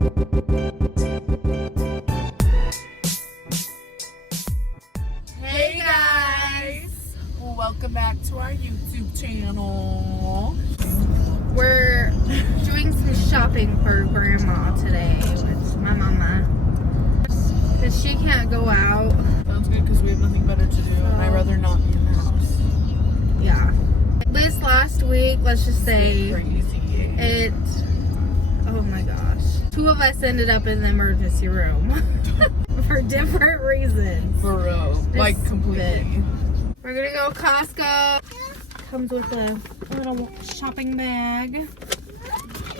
Hey guys! Welcome back to our YouTube channel. We're doing some shopping for Grandma today with my mama. Because she can't go out. Sounds good because we have nothing better to do and I'd rather not be in the house. Yeah. This last week, let's just say, Crazy. oh my gosh. 2 of us ended up in the emergency room. For different reasons. For real. Like completely. We're gonna go Costco. Comes with a little shopping bag.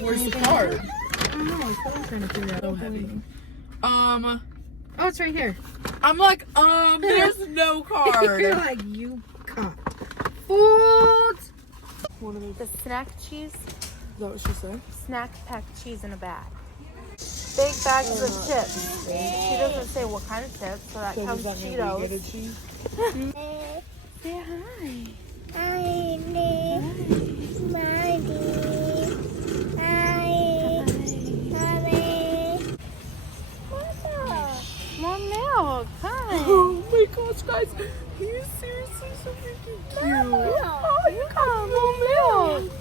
Where's the card? I don't know. It's what I'm trying to figure out. So heavy. Oh, it's right here. I'm like, there's no card. You're like, you caught food. One of these. The snack cheese, Is that what she said? snack pack cheese in a bag. Big bags of chips. She doesn't say what kind of chips, so that counts Cheetos. Cheese? Say hi. More milk. Hi. Oh my gosh, guys. He is seriously so freaking cute. Oh, you got more milk.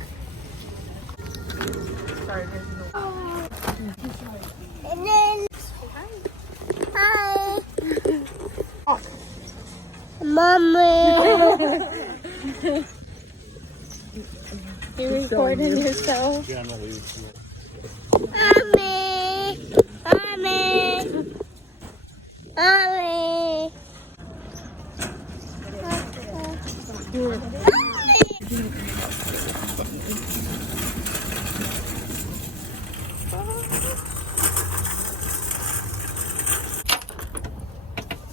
Sorry, guys. And then, hi. Mommy. You recording yourself? Yeah, no, leave. Mommy. Mommy. Mommy. I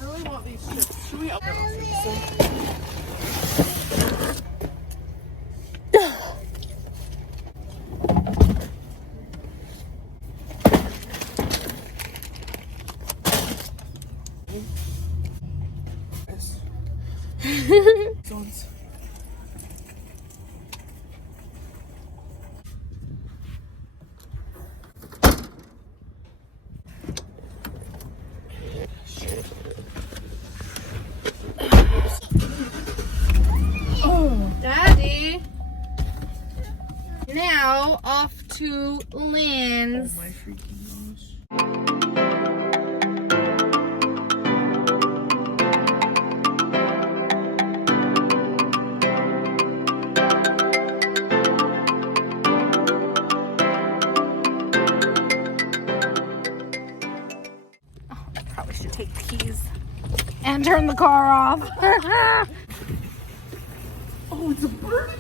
really want these chips. Should we open them? Zones. Daddy. Now off to Lynn's. Oh my freaking gosh. Probably should take the keys and turn the car off. Oh, it's a bird.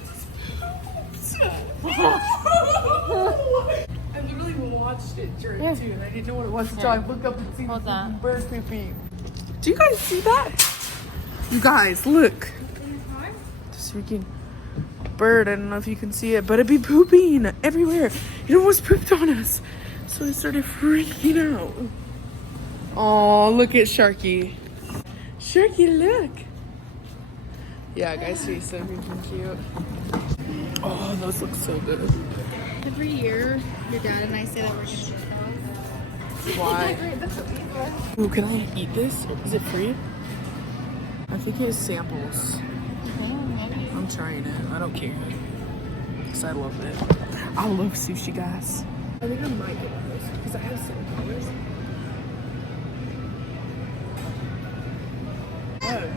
I literally watched it drip too, and I didn't know what it was until I looked up and see Hold the on. bird pooping. Do you guys see that? You guys, look. This freaking bird. I don't know if you can see it, but it'd be pooping everywhere. It almost pooped on us, so I started freaking out. Oh, look at Sharky. Sharky, look. Yeah, guys, he's so freaking cute. Oh, those look so good. Every year, your dad and I say that we're gonna get those. Why? Ooh, can I eat this? Is it free? I think it has samples. I'm trying it. I don't care. Because I love it. I love sushi, guys. I think I might get one of those because I have $7. Oh.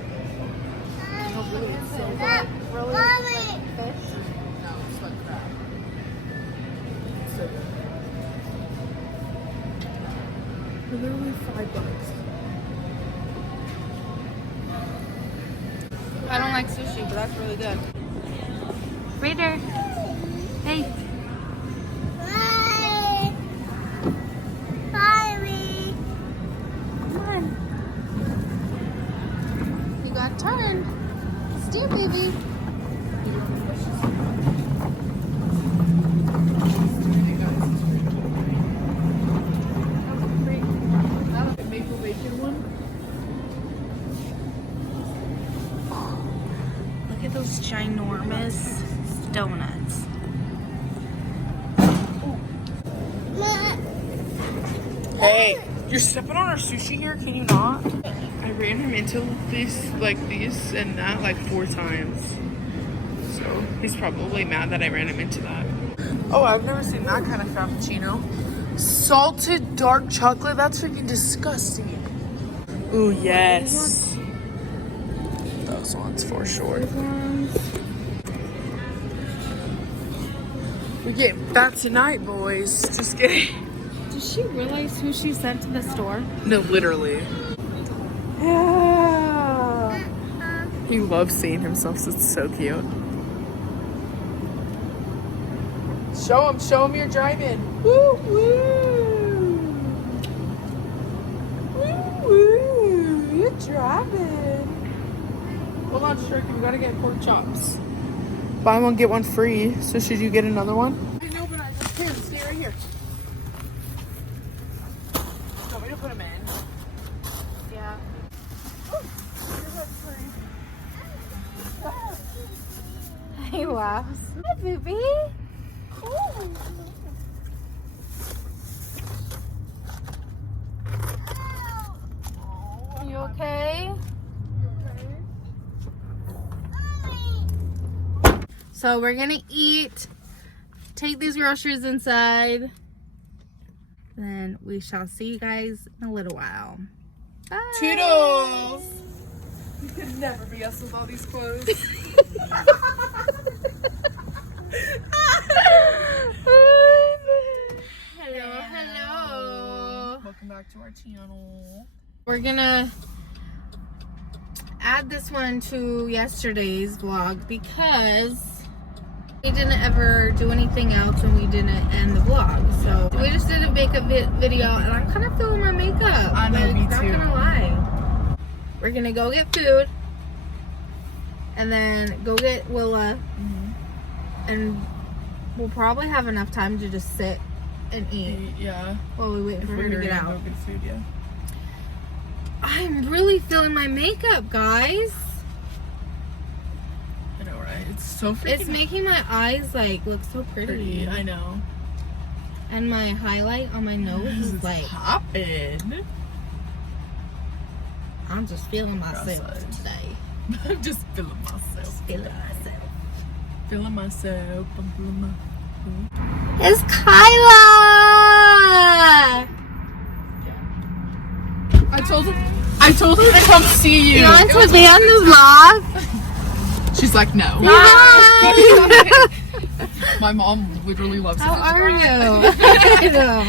Hopefully it's so good. Mommy. No, it's like crab. It's so good. And they're only $5. I don't like sushi, but that's really good. Raider. Hey. Hi. Hi, me. Come on. You got turned. Steer, baby. Maple bacon one. Look at those ginormous donuts. Hey, you're stepping on our sushi here, can you not? I ran him into this and that like 4 times. So he's probably mad that I ran him into that. Oh, I've never seen that kind of frappuccino. Salted dark chocolate, that's freaking disgusting. Ooh, yes. Those ones for sure. We're getting fat tonight, boys. Just kidding. Does she realize who she sent to the store? No, literally. Yeah. He loves seeing himself, so it's so cute. Show him you're driving. Woo woo. Woo woo. You're driving. Hold on, Shirky, we gotta get pork chops. Buy one, get one free. So should you get another one? I know, but I just can't. Stay right here. Want me to put them in? Yeah. He laughs. Hi, baby. You okay? So we're gonna eat, take these groceries inside, then we shall see you guys in a little while. Bye. Toodles! You could never be us with all these clothes. Hello. Welcome back to our channel. We're gonna add this one to yesterday's vlog because we didn't ever do anything else and we didn't end the vlog. So we just did a makeup video and I'm kind of feeling my makeup. I know, me not too. gonna lie. We're gonna go get food and then go get Willa. And we'll probably have enough time to just sit and eat Yeah. while we wait for her to get out. Go get food, yeah. I'm really feeling my makeup, guys. I know, right? It's so freaking It's making my eyes like look so pretty. I know. And my highlight on my nose is like, popping. I'm just feeling myself Outside. today. I'm just feeling myself. Feeling myself. Feeling myself. I'm feeling my. It's Kyla! I told her to come see you. You want to be on the vlog? She's like, no. Hi! My mom literally loves How it. are you? I know.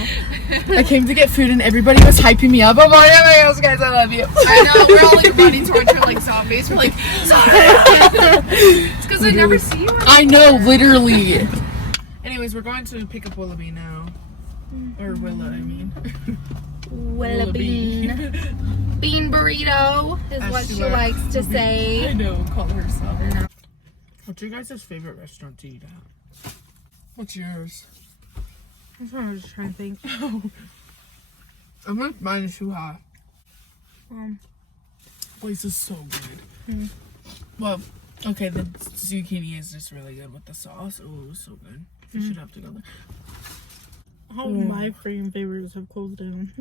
I came to get food and everybody was hyping me up. I'm like, oh my gosh, guys, I love you. I know, we're all like running towards her like zombies. We're like, sorry. It's because I never see you. I know, literally. Anyways, we're going to pick up Willoughby now. Or Willa, I mean. Willa bean. Bean burrito is As what she she likes. likes to say. I know, call her so. I know. What's your guys' favorite restaurant to eat at? What's yours? That's what I was trying to think. I think mine is too high. Um, Place is so good. Well, okay, the zucchini is just really good with the sauce. Oh, it was so good. You should have to go there. all my freaking favorites have closed down.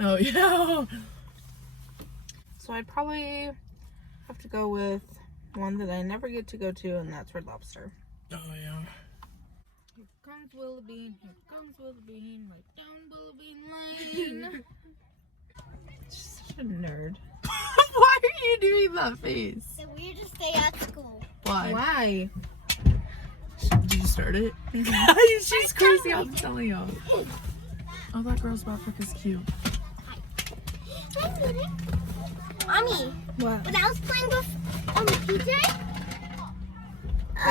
Oh, yeah. So I'd probably have to go with one that I never get to go to, and that's Red Lobster. Oh, yeah. Here comes Willoughby, here comes Willoughby, right down Willoughby Lane. She's such a nerd. Why are you doing that face? So we're to stay at school. Why? Why? Did you start it? She's crazy, I'm telling you. Oh, that girl's backpack is cute. Mommy, What? when I was playing with PJ,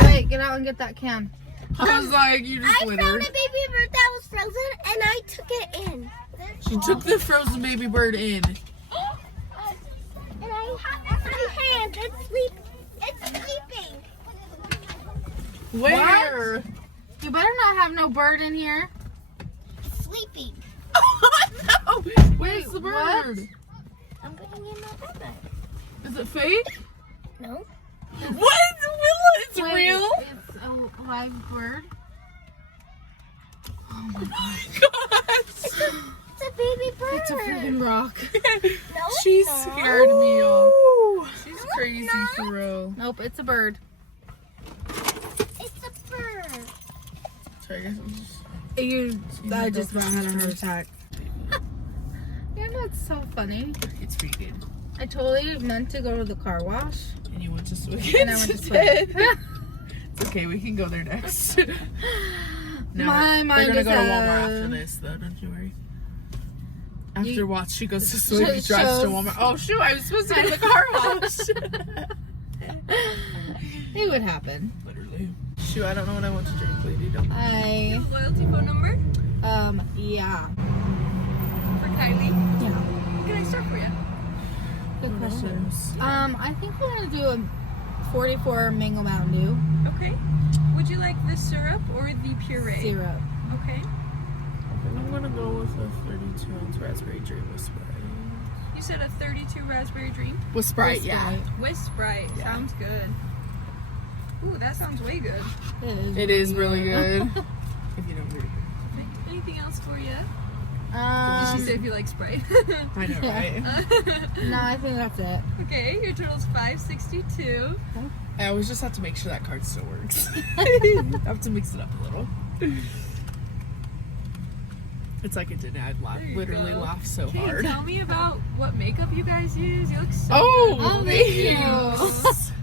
Wait, get out and get that can. I was like, you just I found a withered. baby bird that was frozen and I took it in. She took the frozen baby bird in. And I have my hand. It's sleeping. Where? You better not have no bird in here. It's sleeping. No! Where's the what? bird? I'm putting it in my backpack. Is it fake? No. What? Willa, it's Wait, real? It's a live bird. Oh my gosh. It's a baby bird. It's a freaking rock. She scared me off. She's crazy for real. Nope, it's a bird. It's a bird. Sorry, guys. I'm just... I just about had a heart attack. You know what's so funny? It's pretty good. I totally meant to go to the car wash. And you went to Swig. And I went to Swig. It's okay, we can go there next. No, My mind we're gonna is go to Walmart after this, though. Don't you worry. After watch, she goes to Swig, drives to Walmart. Oh shoot! I was supposed to go to the car wash. It would happen. Literally. Shoot, I don't know what I want to drink, lady. Don't. Loyalty phone number Yeah. for Kylie. Yeah. What can I start for you? Good question. I think we're gonna do a 44 mango Mountain Dew Okay. Would you like the syrup or the puree? syrup. Okay. I'm gonna go with a 32-ounce raspberry drink with Sprite. You said a 32 raspberry dream With Sprite, yeah. with Sprite. Yeah. Sounds good. Ooh, that sounds way good. It is really good. If you don't read Anything else for you? Um, Did she say if you like Sprite? I know, right? no, I think that's it. Okay, your total's $5.62. I always just have to make sure that card still works. I have to mix it up a little. It's like it didn't. I'd There you literally go. laugh so Okay, hard. tell me about what makeup you guys use. You look so Oh, Oh, thank you. thanks.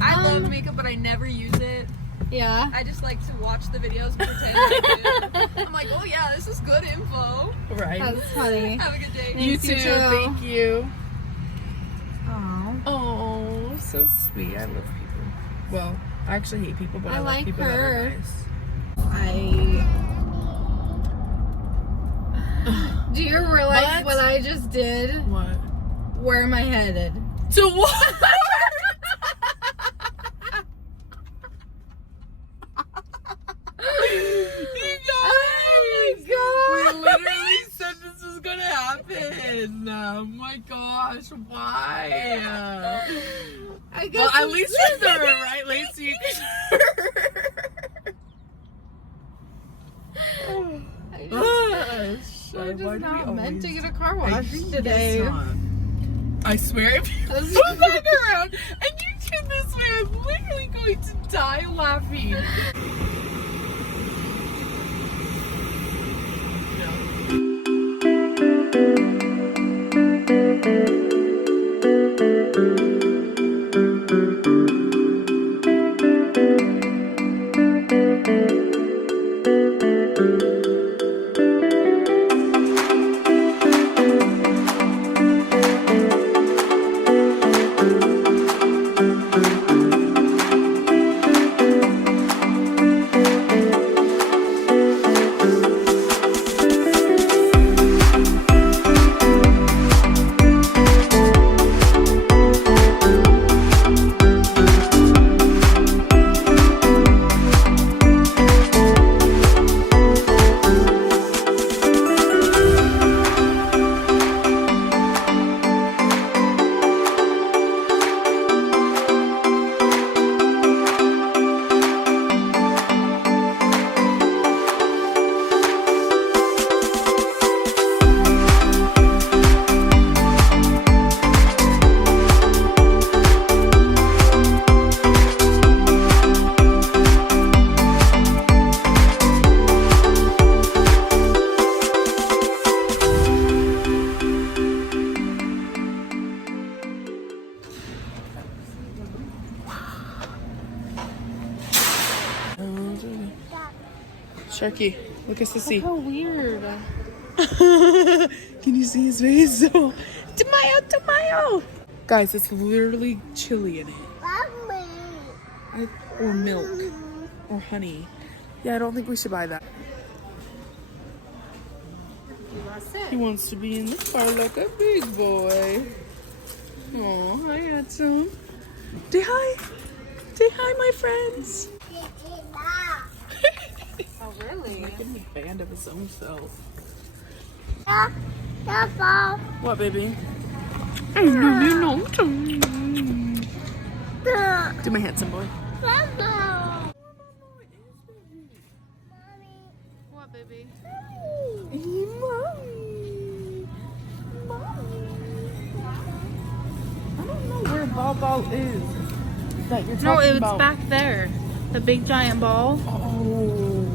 I love makeup, but I never use it. Yeah. I just like to watch the videos and pretend I do. I'm like, oh yeah, this is good info. Right. That's funny. Have a good day. You Thanks, too. you too. Thank you. Aw. Oh, so sweet. I love people. Well, I actually hate people, but I, I love like people that her. are nice. Do you realize What? what I just did? What? Where am I headed? To what? You guys! We literally said this was gonna happen. Oh my gosh, why? I guess Well, at least you're the right lane so you can. Gosh, I why just do we not meant always- to get a car I wash think today. it's not. I swear, if you come back around and you turn this way, I'm literally going to die laughing. Sharky, look at Sissy. How weird. Can you see his face? Tomato. Guys, it's literally chili in it. Or milk. Or honey. Yeah, I don't think we should buy that. He wants to be in the car like a big boy. Oh, hi, handsome. Say hi. Say hi, my friends. Oh, really? Making a band of his own self. Careful. What, baby? Do my handsome boy. What, baby? Mommy. don't know where ball is. That you're talking No, it's about. back there. The big giant ball. Oh.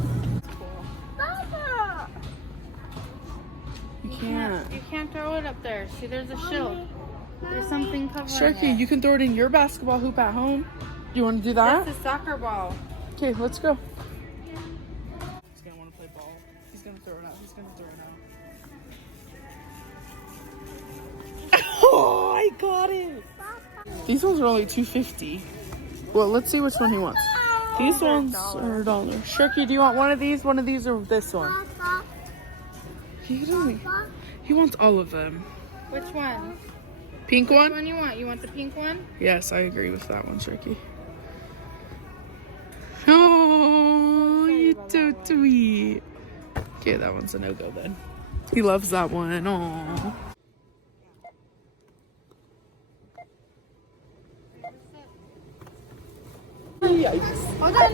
Mama. You can't. You can't throw it up there. See, there's a shield. There's something covering Sharky, it. you can throw it in your basketball hoop at home. Do you want to do that? That's a soccer ball. Okay, let's go. He's gonna want to play ball. He's gonna throw it out. He's gonna throw it out. Oh, I got it. These ones are only $2.50. Well, let's see which one he wants. These ones are $1. Sharky, do you want one of these, or this one? He wants all of them. Which one? Pink Which one? one you want? You want the pink one? Yes, I agree with that one, Sharky. Oh, you're so sweet. Okay, that one's a no-go then. He loves that one. Oh. Yikes. Hold on.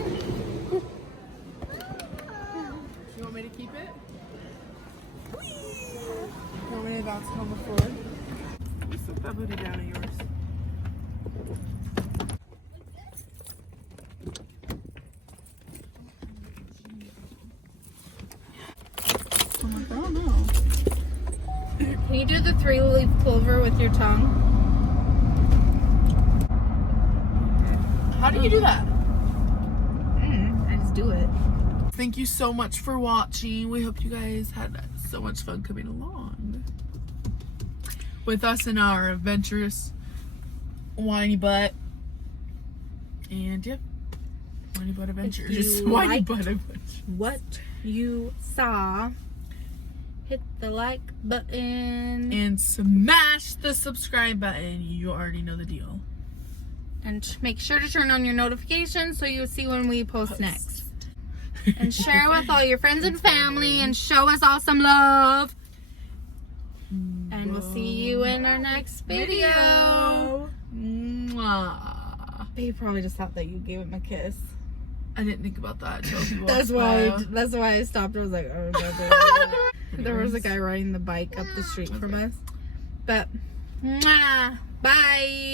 You want me to keep it? You want me to bounce it on the floor? Let me slip that booty down of yours. I'm like, oh no. Can you do the 3-leaf clover with your tongue? How do you do that? I just do it. Thank you so much for watching. We hope you guys had so much fun coming along with us in our adventurous whiny butt. And yep, whiny butt adventures. you Whiny like- butt adventures. What you saw, hit the like button And smash the subscribe button. You already know the deal. and make sure to turn on your notifications so you'll see when we post next. And share with all your friends and family and show us all some love. And we'll see you in our next video. Mwah. He probably just thought that you gave him a kiss. I didn't think about that until he That's walked by. why I stopped. I was like, oh no. There was a guy riding the bike up the street from us. But, mwah, bye.